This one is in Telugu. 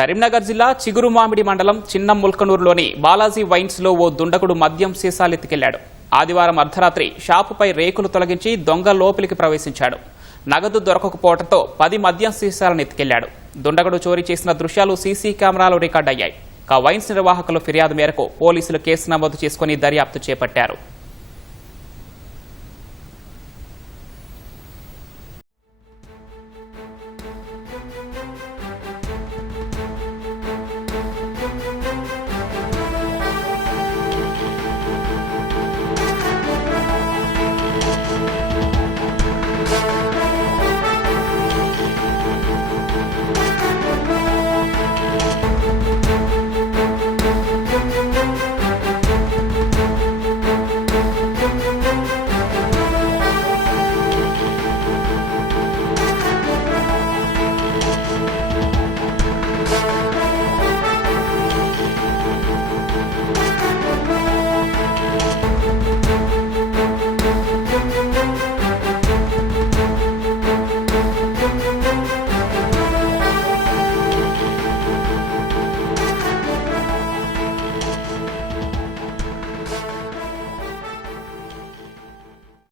కరీంనగర్ జిల్లా చిగురుమామిడి మండలం చిన్న ముల్కనూరులోని బాలాజీ వైన్స్ లో ఓ దుండగుడు మద్యం సీసాలెత్తికెళ్లాడు. ఆదివారం అర్ధరాత్రి షాపుపై రేకులు తొలగించి దొంగ లోపలికి ప్రవేశించాడు. నగదు దొరకకపోవడంతో 10 మద్యం సీసాలను ఎత్తికెళ్లాడు. దుండగుడు చోరీ చేసిన దృశ్యాలు సీసీ కెమెరాలో రికార్డయ్యాయి. వైన్స్ నిర్వాహకుల ఫిర్యాదు మేరకు పోలీసులు కేసు నమోదు చేసుకుని దర్యాప్తు చేపట్టారు.